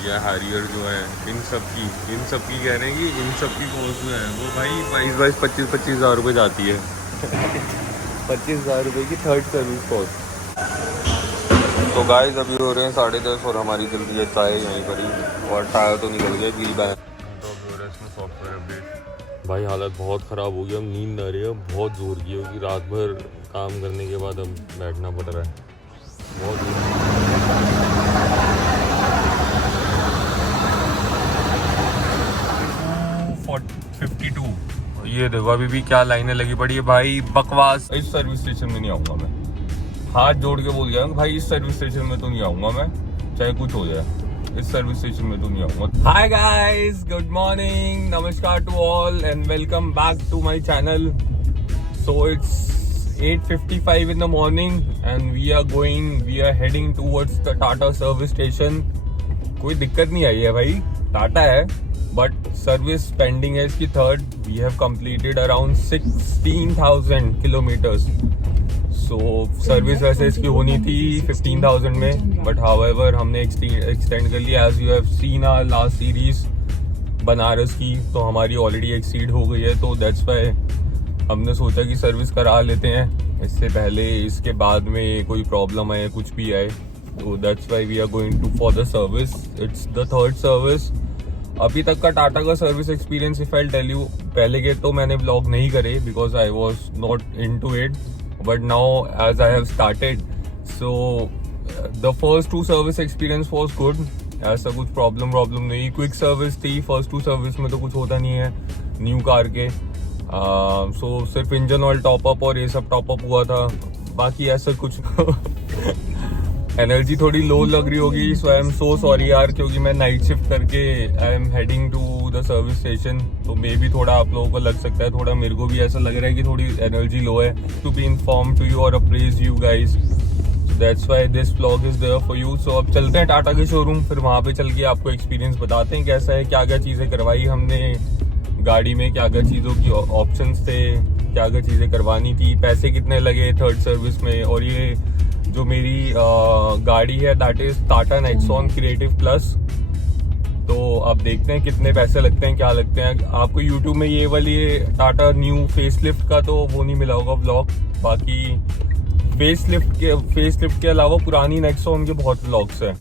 या हैरियर जो है, इन सब की कह रहे हैं कि इन सब की कॉस्ट जो है वो भाई 22-25 हज़ार रुपये जाती है। 25,000 रुपये की थर्ड सर्विस कॉस्ट। तो गाइस अभी हो रहे हैं 10:30 और हमारी जल्दी है चाय यहीं पर ही, और टायर तो निकल गया व्हील बैन। तो अभी हो रहा है इसमें सॉफ्टवेयर अपडेट। भाई हालत बहुत ख़राब हो गई, अब नींद आ रही है, बहुत ज़ोर की होगी, रात भर काम करने के बाद अब बैठना पड़ रहा है बहुत। 52। ये देखो अभी भी क्या लाइनें लगी पड़ी है भाई, बकवास। इस सर्विस स्टेशन में नहीं आऊँगा मैं, हाथ जोड़ के बोल गया भाई, इस सर्विस स्टेशन में तो नहीं आऊँगा मैं, चाहे कुछ हो जाए, इस सर्विस स्टेशन में तो नहीं आऊँगा। हाय गाइस, गुड मॉर्निंग, नमस्कार to all and welcome back to my channel. So it's 8:55 in the morning and we are heading towards the Tata service station। कोई दिक्कत नहीं आई है भाई, टाटा है, बट सर्विस पेंडिंग है इसकी third. We have completed around 16,000 kilometres. So service वैसे इसकी होनी थी 15,000 में, बट हाउएवर हमने एक्सटेंड कर लिया। As you have seen our last series Banaras की, तो हमारी ऑलरेडी एक्सीड हो गई है, तो दैट्स वाई हमने सोचा कि सर्विस करा लेते हैं इससे पहले इसके बाद में कोई प्रॉब्लम आए, कुछ भी आए। तो that's why we are going to for the service. It's the third service. अभी तक का टाटा का service experience if I tell you, पहले के तो मैंने ब्लॉग नहीं करे because I was not into it, but now as I have started, so the first 2 service experience was good. ऐसा कुछ प्रॉब्लम नहीं, क्विक सर्विस थी फर्स्ट 2 सर्विस में, तो कुछ होता नहीं है न्यू कार के। सो सिर्फ इंजन ऑयल टॉपअप और ये सब टॉपअप हुआ था, बाकी ऐसा कुछ एनर्जी थोड़ी लो लग रही होगी, सो आई एम सो सॉरी यार, क्योंकि मैं नाइट शिफ्ट करके I am heading to the service station, तो मे भी थोड़ा आप लोगों को लग सकता है, थोड़ा मेरे को भी ऐसा लग रहा है कि थोड़ी एनर्जी लो है। To be inform to you और appraise you guys, that's why this vlog is there for you. So अब चलते हैं टाटा के शोरूम, फिर वहाँ पे चल के आपको एक्सपीरियंस बताते हैं कैसा है, क्या क्या चीज़ें करवाई हमने गाड़ी में, क्या क्या चीज़ों की ऑप्शंस थे, क्या क्या चीज़ें करवानी थी, पैसे कितने लगे थर्ड सर्विस में। और ये जो मेरी गाड़ी है that is Tata Nexon creative plus, तो अब देखते हैं कितने पैसे लगते हैं, क्या लगते हैं। आपको यूट्यूब में ये वाली टाटा न्यू फेसलिफ्ट का तो वो नहीं मिला होगा ब्लॉग, बाकी फेसलिफ्ट के अलावा पुरानी नेक्सॉन के बहुत व्लॉग्स हैं।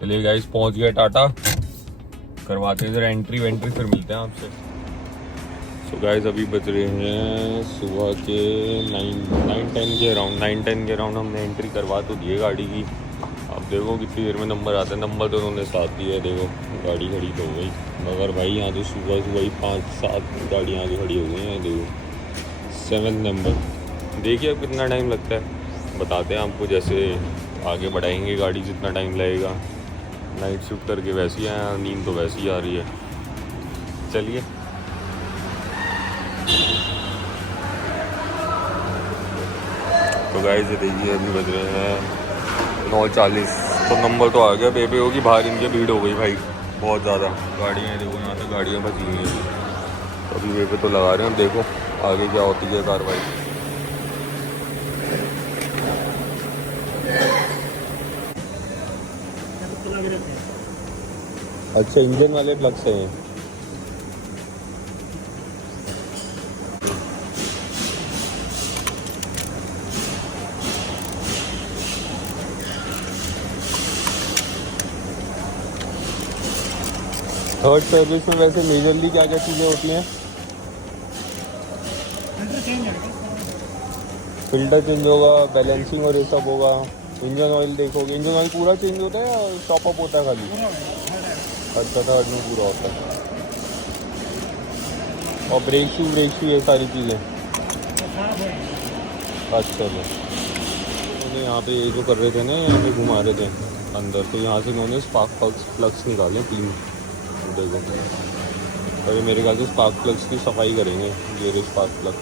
चलिए गाइस पहुंच गए टाटा, करवाते हैं जरा एंट्री वेंट्री, फिर मिलते हैं आपसे। सो गाइस अभी बज रहे हैं सुबह के 9-10 के अराउंड हमने एंट्री करवा तो दी है गाड़ी की। अब देखो कितनी देर में नंबर आता है, नंबर तो उन्होंने साथ दिया है, देखो गाड़ी खड़ी तो हो गई, मगर भाई यहाँ तो सुबह ही 5-7 गाड़ियाँ आगे खड़ी हो गई हैं। देखो 7 नंबर, देखिए अब कितना टाइम लगता है, बताते हैं आपको जैसे आगे बढ़ाएंगे गाड़ी, जितना टाइम लगेगा। नाइट शिफ्ट करके वैसे ही आया, नींद तो वैसे ही आ रही है। चलिए तो गाइस ये देखिए अभी बज रहे हैं 9:40, तो नंबर तो आ गया, बेबे होगी बाहर, इनकी भीड़ हो गई भाई बहुत ज़्यादा, गाड़ियाँ देखो यहाँ तक गाड़ियाँ फंसी हुई हैं, तो अभी बेबे तो लगा रहे हैं, अब देखो आगे क्या होती है कार्रवाई। अच्छा इंजन वाले प्लग्स हैं। थर्ड सर्विस में वैसे मेजरली क्या क्या चीज़ें होती हैं? फिल्टर चेंज होगा, बैलेंसिंग और ये सब होगा, इंजन ऑयल देखोगे, इंजन ऑयल पूरा चेंज होता है या टॉपअप होता है खाली? अच्छा थर्ड में पूरा होता है, और ब्रेक शू ये सारी चीज़ें। अच्छा उन्होंने यहाँ पे ये जो कर रहे थे ना, यहाँ पे घुमा रहे थे अंदर, तो यहाँ से उन्होंने स्पार्क प्लग्स निकाले 3, देखो, और ये मेरे ख्याल से स्पार्क प्लग्स की सफाई करेंगे, ये स्पार्क प्लग।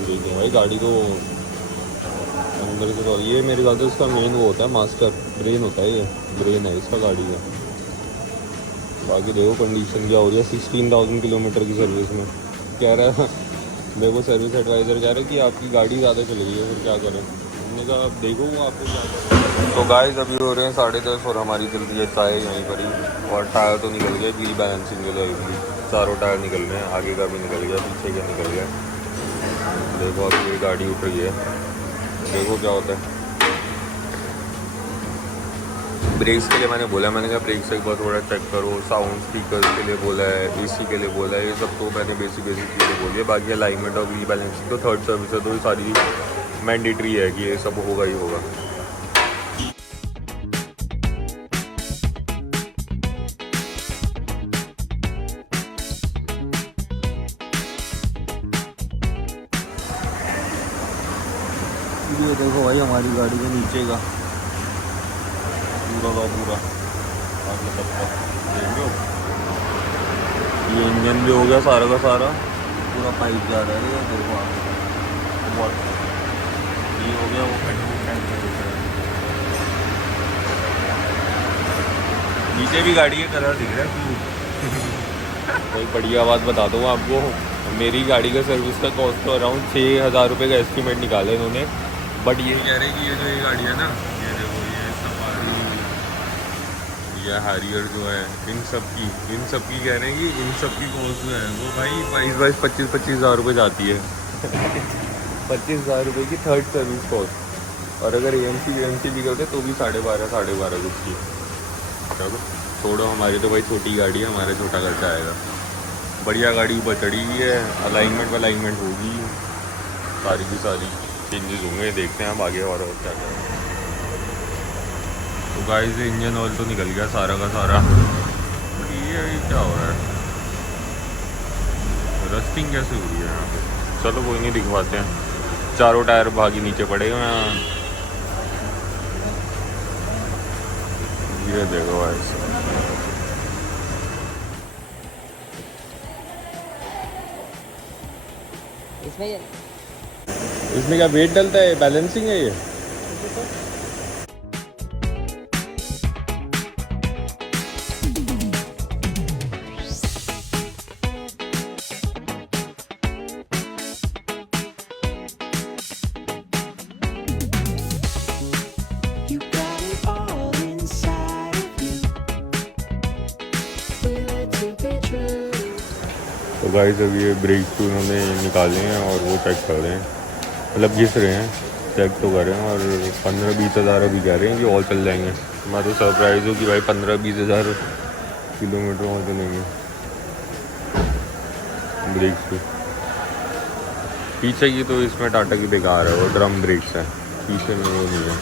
देखिए भाई गाड़ी तो अंदर से, तो ये मेरे ख्याल से इसका मेन वो होता है, मास्टर ब्रेन होता है, ये ब्रेन है इसका गाड़ी का। बाकी देखो कंडीशन क्या हो रही है 16,000 किलोमीटर की सर्विस में। कह रहा है देखो सर्विस एडवाइज़र कह रहे हैं कि आपकी गाड़ी ज़्यादा चलेगी, फिर क्या करें, हमने कहा अब देखो आपको क्या करना। तो गाइस अभी हो रहे हैं 10:30 और हमारी चल रही है चाय यहीं पर ही। और टायर तो निकल गया व्हील बैलेंसिंग के लिए, चारों टायर निकल गए हैं, आगे का भी निकल गया, पीछे का निकल गया। देखो अभी ये गाड़ी उठ रही है, देखो क्या होता है। ब्रेक्स के लिए मैंने बोला, मैंने कहा ब्रेक्स एक बार थोड़ा चेक करो, साउंड स्पीकर के लिए बोला है, एसी के लिए बोला है, ये सब तो मैंने बेसिक चीज़ें बोली है। बाकी अलाइनमेंट और व्हील बैलेंसिंग तो थर्ड सर्विस है, तो ये सारी मैंडेटरी है कि ये सब होगा ही होगा। ये देखो भाई हमारी गाड़ी के नीचे का पूरा मतलब देख लो, ये इंजन भी हो गया सारा का सारा, पूरा पाइप जा रहा है। ये देखो बहुत ये हो गया, वो नीचे भी गाड़ी का कलर दिख रहा है। कोई बढ़िया बात बता दूँ आपको, मेरी गाड़ी का सर्विस का कॉस्ट तो अराउंड 6,000 रुपये का एस्टिमेट निकाला इन्होंने। बट ये कह रहे हैं कि ये जो ये गाड़ी है ना, ये देखो ये सफारी या हैरियर जो है, इन सब की कह रहे हैं कि इन सब की कॉस्ट जो है वो भाई 22-25 हज़ार रुपये जाती है। 25,000 रुपये की थर्ड सर्विस कॉस्ट। और अगर AMC भी करते तो भी 12.5 कुछ की। चलो छोड़ो, हमारी तो भाई छोटी गाड़ी है, हमारा छोटा खर्चा आएगा। बढ़िया गाड़ी ऊपर चढ़ी हुई है, अलाइनमेंट होगी, सारी की सारी चेंजेस होंगे। देखते हैं हम आगे और क्या करें। तो गाइस इंजन ऑयल तो निकल गया सारा का सारा। ये क्या हो रहा है, रस्टिंग कैसे हो रही है यहाँ पे। चलो कोई नहीं, दिखवाते हैं। चारों टायर भागी नीचे पड़ेगा। ये देखो ऐसे, इसमें क्या वेट डलता है, बैलेंसिंग है ये। तो गाइस अभी ये ब्रेक तो उन्होंने निकाले हैं और वो चेक कर रहे हैं, मतलब घिस रहे हैं, चेक तो कर रहे हैं। और 15-20 हज़ार अभी कह रहे हैं कि और चल जाएंगे। मैं तो सरप्राइज़ हूँ कि भाई 15-20 हज़ार किलोमीटर और चलेंगे ब्रेक्स पे। पीछे की तो इसमें टाटा की बेकार है, वो ड्रम ब्रेक्स है, पीछे में वो नहीं है।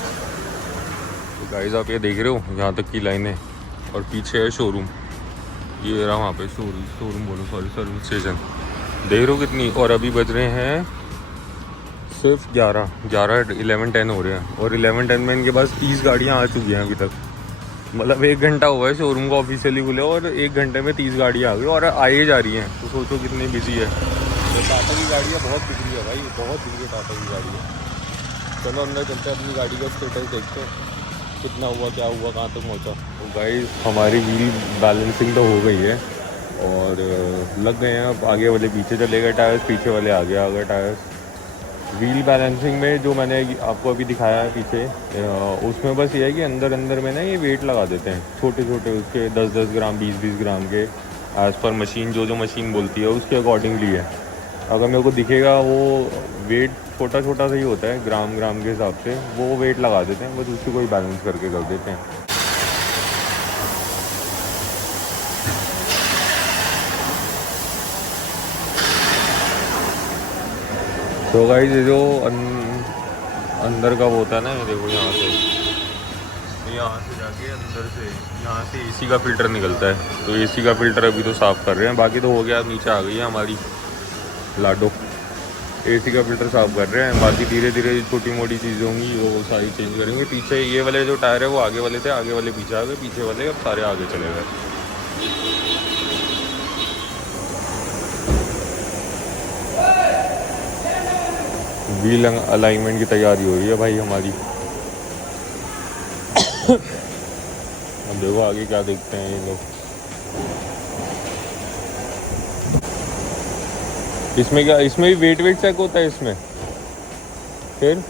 तो गाइस आप ये देख रहे हो यहाँ तक की लाइन है, और पीछे है शोरूम। ये रहा वहाँ पे शोरूम बोलो, सॉरी सर्विस स्टेशन। देख रहे हो कितनी, और अभी बज रहे हैं सिर्फ 11-10 हो रहे हैं। और 11-10 में इनके पास 30 गाड़ियाँ आ चुकी हैं अभी तक। मतलब 1 घंटा हुआ है शोरूम को ऑफिशियली खुले, और 1 घंटे में 30 गाड़ियाँ आ गई और आए जा रही हैं। तो सोचो कितनी बिजी है। तो टाटा की गाड़ियाँ बहुत बिक रही है भाई, बहुत बिक रही है टाटा की गाड़ियाँ। चलो अंदर चलते हैं, अपनी गाड़ी का स्टेटस देखते हैं कितना हुआ, क्या हुआ, कहाँ तक पहुँचा। तो गाइस हमारी व्हील बैलेंसिंग तो हो गई है और लग गए हैं। अब आगे वाले पीछे चले गए टायर्स, पीछे वाले आगे आ गए टायर्स। व्हील बैलेंसिंग में जो मैंने आपको अभी दिखाया है पीछे, उसमें बस ये है कि अंदर में ना ये वेट लगा देते हैं छोटे उसके 10-10 ग्राम 20-20 ग्राम के, एज़ पर मशीन जो मशीन बोलती है उसके अकॉर्डिंगली है। अगर मेरे को दिखेगा वो वेट छोटा सा ही होता है, ग्राम के हिसाब से वो वेट लगा देते हैं, बस उसको कोई बैलेंस करके कर देते हैं। तो गाइस ये जो अंदर का वो होता है ना, ये देखो यहाँ से जाके अंदर से यहाँ से एसी का फ़िल्टर निकलता है। तो एसी का फ़िल्टर अभी तो साफ़ कर रहे हैं, बाकी तो हो गया। नीचे आ गई है हमारी लाडो, एसी का फ़िल्टर साफ़ कर रहे हैं। बाकी धीरे धीरे छोटी मोटी चीज़ें होंगी वो सारी चेंज करेंगे। पीछे ये वाले जो टायर है वो आगे वाले थे, आगे वाले पीछे आ गए, पीछे वाले अब सारे आगे चले गए। व्हील अलाइनमेंट की तैयारी हो रही है भाई हमारी। अब देखो आगे क्या देखते हैं ये लोग। इसमें क्या, इसमें भी वेट चेक होता है इसमें फिर।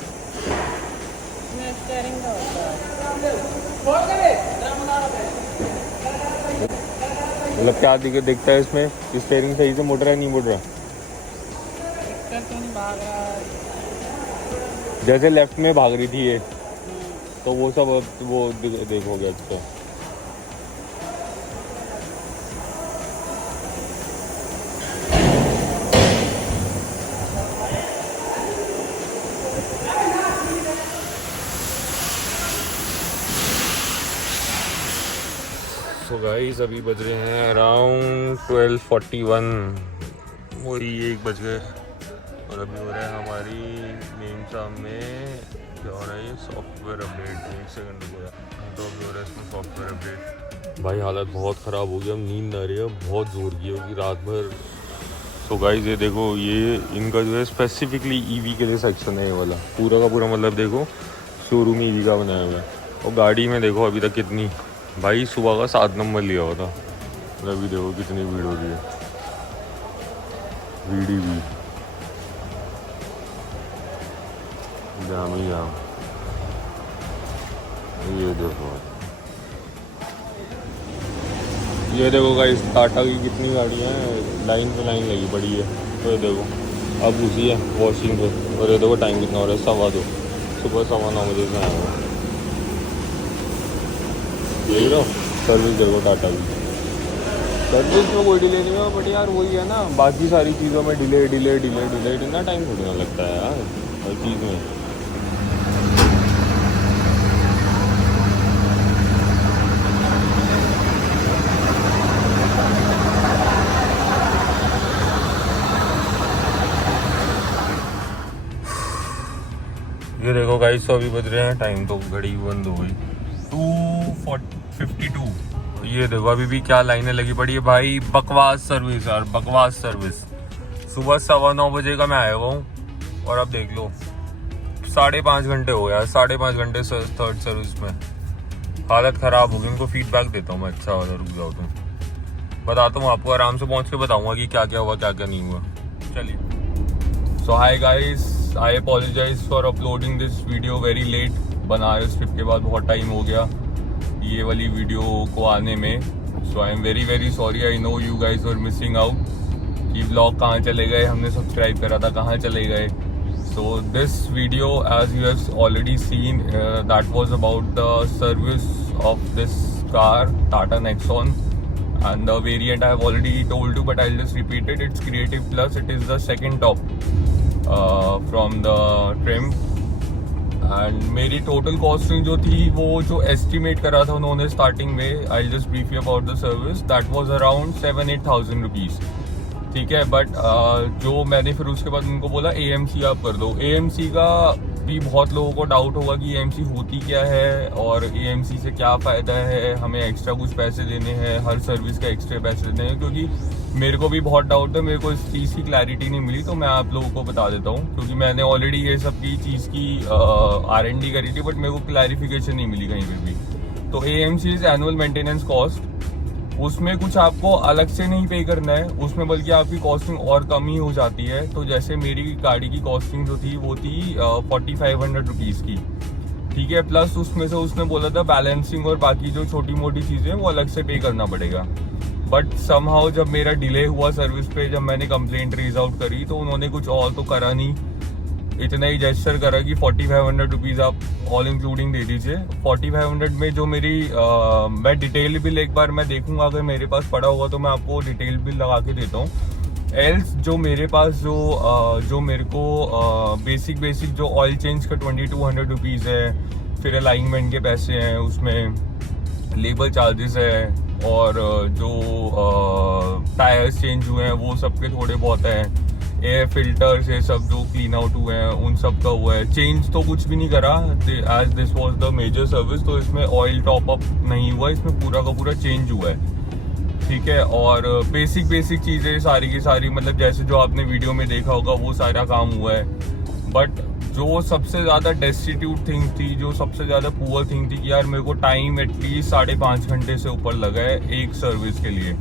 मतलब क्या दिखता है इसमें? स्टीयरिंग सही से मुड़ रहा है, नहीं मुड़ रहा? तो नहीं भाग रहा है। जैसे लेफ्ट में भाग रही थी ये, तो वो सब वो देखोगे। अच्छा, तो गाइस अभी बज रहे हैं अराउंड 12:41, वही 1 बज गए। और अभी हो रहा है हमारी मेन शाम में क्या हो रहा है, ये सॉफ्टवेयर अपडेट। 1 सेकंड रुको यार, तो अभी हो रहा है इसमें सॉफ्टवेयर अपडेट। भाई हालत बहुत ख़राब हो गई, अब नींद आ रही है, बहुत जोर की होगी रात भर। तो गाइस ये देखो, ये इनका जो है स्पेसिफिकली ईवी के लिए सेक्शन है, ये वाला पूरा का पूरा। मतलब देखो शोरूम ईवी का बनाया हुआ है। और गाड़ी में देखो अभी तक कितनी, भाई सुबह का 7 नंबर लिया हुआ था, अभी देखो कितनी भीड़ हो रही है। VDV जाम ही जाम। ये देखो गाइस, टाटा की कितनी गाड़ियाँ हैं, लाइन पे लाइन लगी पड़ी है। तो ये देखो अब घुसी है वॉशिंग पे। और ये देखो टाइम कितना हो रहा है, 2:15, सुबह 9:15 बजे से आया हुआ। देख रहे हो सर्विस, देखो टाटा की सर्विस में कोई डिले नहीं हुआ, बट यार वही है ना, बाकी सारी चीज़ों में डिले डिले डिले डिले, इतना टाइम थोड़ी ना लगता है यार हर चीज़ में। ये देखो गाइस, तो अभी बज रहे हैं, टाइम तो घड़ी बंद हो गई 2:52। ये देखो अभी भी क्या लाइनें लगी पड़ी है भाई। बकवास सर्विस यार, बकवास सर्विस। सुबह 9:15 बजे का मैं आया हुआ हूँ, और अब देख लो 5.5 घंटे हो गया, 5.5 घंटे थर्ड सर्विस में। हालत ख़राब होगी, उनको फीडबैक देता हूँ मैं। अच्छा वाला, रुक जाओ तुम, बताता हूँ आपको, आराम से पहुँच के बताऊँगा कि क्या क्या हुआ क्या क्या नहीं हुआ। चलिए। So hi guys, I apologise for uploading this video very late. Banaras trip के बाद बहुत टाइम हो गया ये वाली वीडियो को आने में। So I am very very sorry. I know you guys were missing out कि व्लॉग कहाँ चले गए, हमने सब्सक्राइब करा था कहाँ चले गए। So this video as you have already seen that was about the service of this car Tata Nexon, and the variant I have already told you, but I'll just repeat it. It's Creative Plus. It is the second top from the trim, and मेरी total costing जो थी, वो जो estimate करा था उन्होंने starting में, I just brief you about the service, that was around 7-8,000 rupees. ठीक है, बट जो मैंने फिर उसके बाद उनको बोला AMC आप कर दो। AMC का भी बहुत लोगों को डाउट होगा कि AMC होती क्या है और AMC से क्या फ़ायदा है, हमें एक्स्ट्रा कुछ पैसे देने हैं, हर सर्विस का एक्स्ट्रा पैसे देने हैं, क्योंकि मेरे को भी बहुत डाउट है, मेरे को इस चीज़ की क्लैरिटी नहीं मिली। तो मैं आप लोगों को बता देता हूँ, क्योंकि मैंने ऑलरेडी ये सब की चीज़ की R&D करी थी, बट मेरे को क्लैरिफिकेशन नहीं मिली कहीं पर भी। तो AMC is annual maintenance cost, उसमें कुछ आपको अलग से नहीं पे करना है, उसमें बल्कि आपकी कॉस्टिंग और कम ही हो जाती है। तो जैसे मेरी गाड़ी की कॉस्टिंग जो थी वो थी 4,500 रुपीज़ की। ठीक है, प्लस उसमें से उसने बोला था बैलेंसिंग और बाकी जो छोटी मोटी चीज़ें वो अलग से पे करना पड़ेगा। बट समहाउ जब मेरा डिले हुआ सर्विस पे, जब मैंने कंप्लेंट रेज आउट करी, तो उन्होंने कुछ और तो करा नहीं, इतना ही जेस्चर करा कि 4,500 रुपीज़ आप ऑल इंक्लूडिंग दे दीजिए। 4,500 में जो मेरी मैं डिटेल बिल एक बार मैं देखूंगा, अगर मेरे पास पड़ा होगा तो मैं आपको डिटेल बिल लगा के देता हूँ। एल्स जो मेरे पास जो मेरे को बेसिक जो ऑयल चेंज का 2,200 रुपीज़ है, फिर अलाइनमेंट के पैसे हैं, उसमें लेबर चार्जेस है, और जो टायर्स चेंज हुए हैं वो सब के थोड़े बहुत हैं, एयर फिल्टर्स ये सब जो क्लीन आउट हुए हैं उन सब का हुआ है। चेंज तो कुछ भी नहीं करा, as this was the major service, तो इसमें ऑयल टॉप अप नहीं हुआ, इसमें पूरा का पूरा चेंज हुआ है। ठीक है, और बेसिक चीज़ें सारी की सारी, मतलब जैसे जो आपने वीडियो में देखा होगा वो सारा काम हुआ है। बट जो सबसे ज़्यादा डेस्टिट्यूट थिंग थी, जो सबसे ज़्यादा पुअर थिंग थी कि यार मेरे को टाइम एटलीस्ट 5.5 घंटे से ऊपर लगा है एक सर्विस के लिए।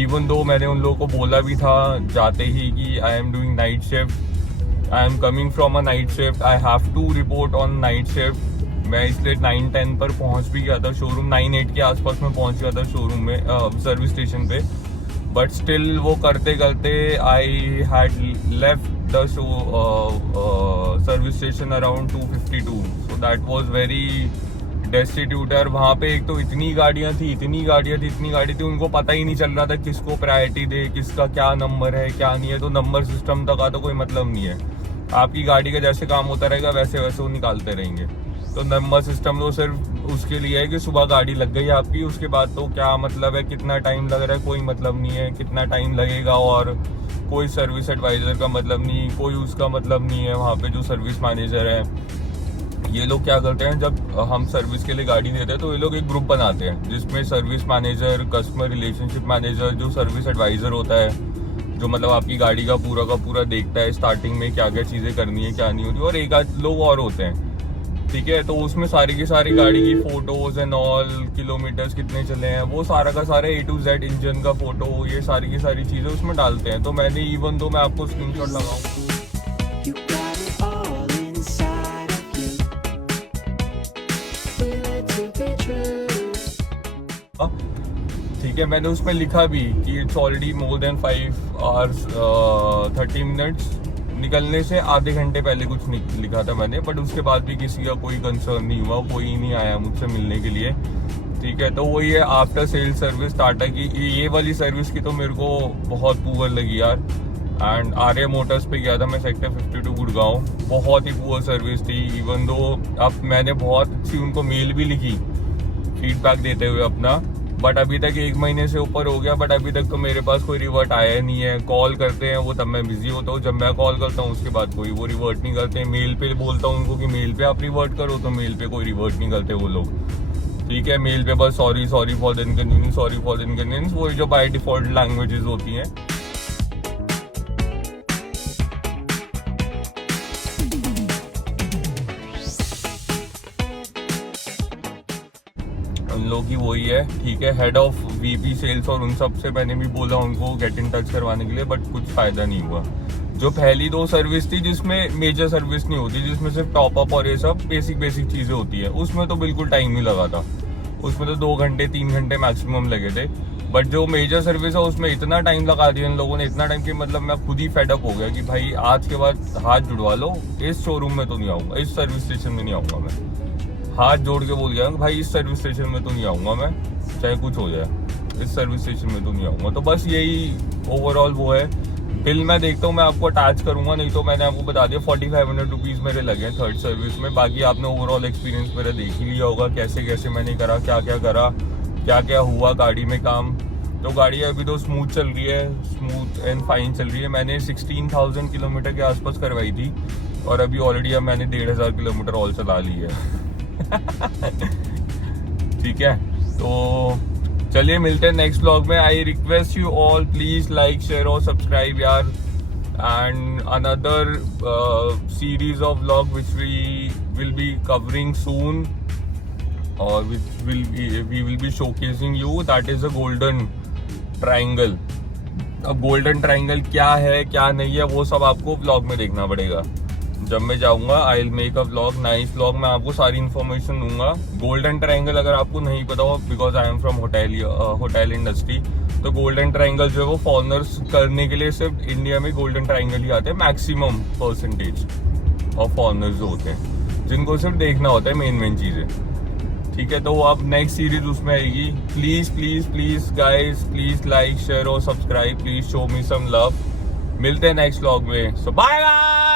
इवन दो मैंने उन लोगों को बोला भी था जाते ही कि I am doing night shift, I am coming from a night shift, I have to report on night shift, मैं इसलिए 9-10 पर पहुंच भी गया था शोरूम, 9-8 के आसपास में पहुंच गया था शोरूम में, सर्विस स्टेशन पे। बट स्टिल वो करते करते I had left the service station around 2:52, so that was very destitute. वहाँ पे एक तो इतनी गाड़ियाँ थी, उनको पता ही नहीं चल रहा था किसको प्रायोरिटी दे, किसका क्या नंबर है क्या नहीं है। तो नंबर सिस्टम का तो कोई मतलब नहीं है, आपकी गाड़ी का जैसे काम होता रहेगा वैसे वैसे वो निकालते रहेंगे। तो नंबर सिस्टम तो सिर्फ उसके लिए है कि सुबह गाड़ी लग गई आपकी, उसके बाद तो क्या मतलब है, कितना टाइम लग रहा है कोई मतलब नहीं है, कितना टाइम लगेगा और कोई सर्विस एडवाइजर का मतलब नहीं, कोई उसका मतलब नहीं है। वहाँ पे जो सर्विस मैनेजर है, ये लोग क्या करते हैं, जब हम सर्विस के लिए गाड़ी देते हैं तो ये लोग एक ग्रुप बनाते हैं जिसमें service manager, customer relationship manager, जो सर्विस एडवाइजर होता है, जो मतलब आपकी गाड़ी का पूरा देखता है स्टार्टिंग में क्या क्या चीज़ें करनी है क्या नहीं होती, और एक आध लोग और होते हैं, ठीक है। तो उसमें सारी की सारी गाड़ी की फोटोज एंड ऑल, किलोमीटर्स कितने चले हैं, वो सारा का सारा A to Z इंजन का फोटो, ये सारी की सारी चीज़ें उसमें डालते हैं। तो मैंने इवन दो मैं आपको स्क्रीनशॉट लगाऊं, ठीक है, मैंने उसमें लिखा भी कि it's already more than 5 hours 30 minutes, निकलने से आधे घंटे पहले कुछ लिखा था मैंने। बट उसके बाद भी किसी का कोई कंसर्न नहीं हुआ, कोई नहीं आया मुझसे मिलने के लिए, ठीक है। तो वही है आफ्टर सेल सर्विस टाटा की, ये वाली सर्विस की तो मेरे को बहुत पुअर लगी यार। एंड आर्या मोटर्स पे गया था मैं, सेक्टर 52 गुड़गांव, बहुत ही पुअर सर्विस थी। इवन दो अब मैंने बहुत अच्छी उनको मेल भी लिखी फीडबैक देते हुए अपना, बट अभी तक 1 महीने से ऊपर हो गया, बट अभी तक तो मेरे पास कोई रिवर्ट आया नहीं है। कॉल करते हैं वो, तब मैं बिजी होता हूँ, जब मैं कॉल करता हूँ उसके बाद कोई वो रिवर्ट नहीं करते। मेल पे बोलता हूँ उनको कि मेल पे आप रिवर्ट करो, तो मेल पे कोई रिवर्ट नहीं करते वो लोग, ठीक है। मेल पे बस सॉरी फॉर द इनकन्वीनियंस, वो जो बाय डिफॉल्ट लैंग्वेजेस होती हैं। उन लोग की वही है, ठीक है। हेड ऑफ VP सेल्स और उन सब से मैंने भी बोला उनको गेट इन टच करवाने के लिए, बट कुछ फायदा नहीं हुआ। जो पहली 2 सर्विस थी जिसमें मेजर सर्विस नहीं होती, जिसमें सिर्फ टॉप अप और ये सब बेसिक चीजें होती है, उसमें तो बिल्कुल टाइम नहीं लगा था। उसमें तो 2 घंटे 3 घंटे मैक्सिमम लगे थे। बट जो मेजर सर्विस है उसमें इतना टाइम लगा दिया इन लोगों ने, इतना टाइम कि मतलब मैं खुद ही फेडअप हो गया कि भाई आज के बाद हाथ जुड़वा लो, इस शोरूम में तो नहीं आऊँगा, इस सर्विस स्टेशन में नहीं आऊँगा मैं। हाथ जोड़ के बोल गया भाई इस सर्विस स्टेशन में तो नहीं आऊँगा मैं, चाहे कुछ हो जाए, इस सर्विस स्टेशन में तो नहीं आऊँगा। तो बस यही ओवरऑल वो है। बिल मैं देखता हूँ, मैं आपको अटैच करूँगा, नहीं तो मैंने आपको बता दिया 4500 रुपीज़ मेरे लगे हैं थर्ड सर्विस में। बाकी आपने ओवरऑल एक्सपीरियंस मेरा देख ही लिया होगा, कैसे कैसे मैंने करा, क्या क्या करा, क्या क्या हुआ गाड़ी में काम। तो गाड़ी अभी तो स्मूथ चल रही है, स्मूथ एंड फाइन चल रही है। मैंने 16,000 किलोमीटर के आसपास करवाई थी, और अभी ऑलरेडी अब मैंने 1,500 किलोमीटर ऑल चला ली है। ठीक है, तो चलिए मिलते हैं नेक्स्ट व्लॉग में। I request you all please like share और सब्सक्राइब यार, and another series of vlog which we will be covering soon, और we will be showcasing you, that is a golden triangle। अब golden triangle क्या है क्या नहीं है वो सब आपको व्लॉग में देखना पड़ेगा। जब मैं जाऊंगा I will make a vlog, nice vlog, मैं आपको सारी इन्फॉर्मेशन दूंगा। गोल्डन ट्रायंगल अगर आपको नहीं पता हो, because I am from hotel industry, तो गोल्डन ट्रायंगल जो है वो फॉरनर्स करने के लिए सिर्फ इंडिया में गोल्डन ट्रायंगल ही आते हैं। मैक्सिमम परसेंटेज ऑफ फॉरनर्स जो होते हैं, जिनको सिर्फ देखना होता है मेन चीजें, ठीक है। तो अब नेक्स्ट सीरीज उसमें आएगी। Please guys, please like share और subscribe, please show me some love. मिलते हैं नेक्स्ट व्लॉग में, सो बाय बाय।